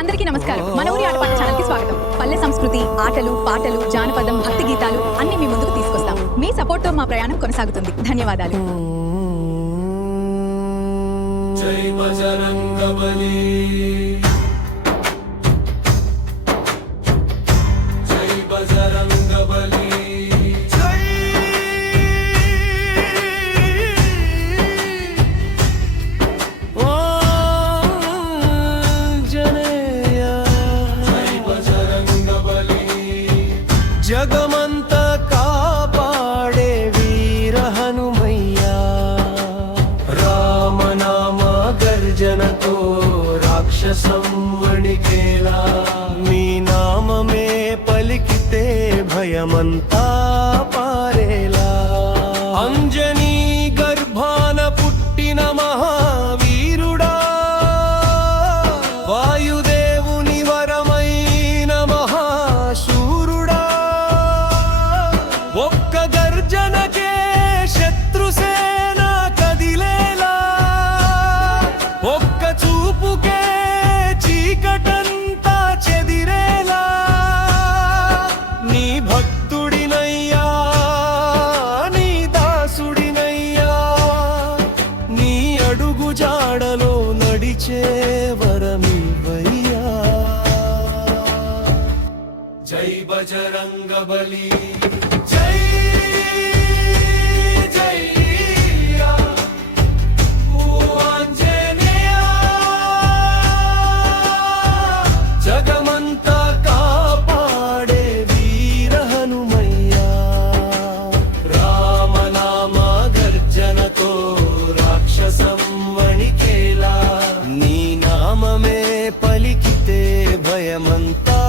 అందరికీ నమస్కారం. మన ఊరి ఆటపాట ఛానల్ కి స్వాగతం. పల్లె సంస్కృతి, ఆటలు, పాటలు, జానపదం, భక్తి గీతాలు అన్ని మీ ముందుకు తీసుకొస్తాం. మీ సపోర్ట్ తో మా ప్రయాణం కొనసాగుతుంది. ధన్యవాదాలు. జై బజరంగబలి, జై బజరంగబలి. జగమంతా కాపాడే వీర హనుమయ్యా, రామనామ గర్జనతో రాక్షసం వణికేలా, మీ నామమే పలికితే భయమంతా పారేలా. అంజనీ గర్భాన పుట్టిన మహావీరుడా, వాయుదేవుని వరమైన మహాశూరుడా, ఒక్క గర్జనకే శత్రుసేన కదిలేలా, ఒక్క చూపుకే చీకటంతా చెదిరేలా. నీ భక్తుడినయ్యా, నీ దాసుడినయ్యా, నీ అడుగు జాడలో నడిచే వరమివ్వయ్యా. జై బజరంగబలి, జై జై ఓ ఆంజనేయ, జగమంతా కాపాడే వీర హనుమయ్యా, రామనామ గర్జనతో రాక్షసం వణికేలా, నీ నామమే పలికితే భయమంతా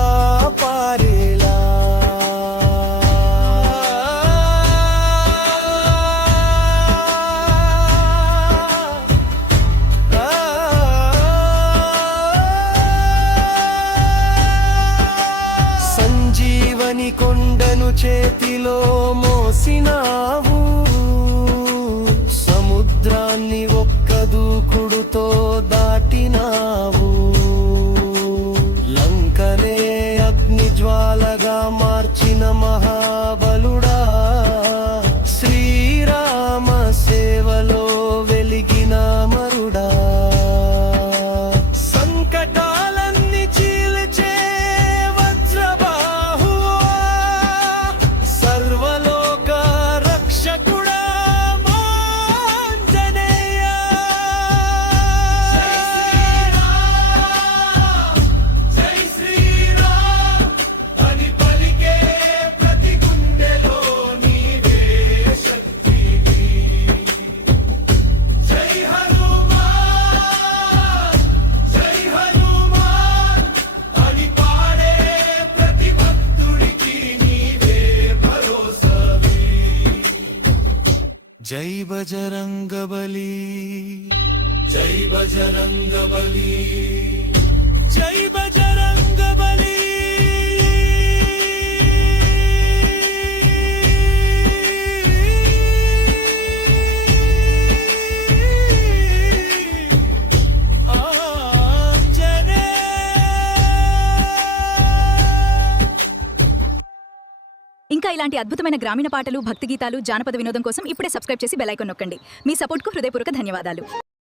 పారేలా. సంజీవని కొండను చేతిలో మోసినావు, సముద్రాన్ని ఒక్క దూకుడుతో దాటినావు, లంకనే అగ్ని జ్వాలగా మార్చిన మహాబలుడా, శ్రీరామ సేవలో వెలిగిన మరుడా, సంకటాలన్నీ చీల్చే వజ్రబాహువా, సర్వలోక రక్షకుడా ఆంజనేయ. జై శ్రీరామ్ అని పలికే ప్రతి గుండెలో నీవే శక్తివి. జై హనుమాన్, జై హనుమాన్ అని పాడే ప్రతి భక్తుడికి నీవే భరోసావి. జై బజరంగబలి, జై బజరంగబలి, జై బజరంగబలి. ఇంకా ఇలాంటి అద్భుతమైన గ్రామీణ పాటలు, భక్తి గీతాలు, జానపద వినోదం కోసం ఇప్పుడే సబ్స్క్రైబ్ చేసి బెల్ ఐకాన్ నొక్కండి. మీ సపోర్ట్ కు హృదయపూర్వక ధన్యవాదాలు.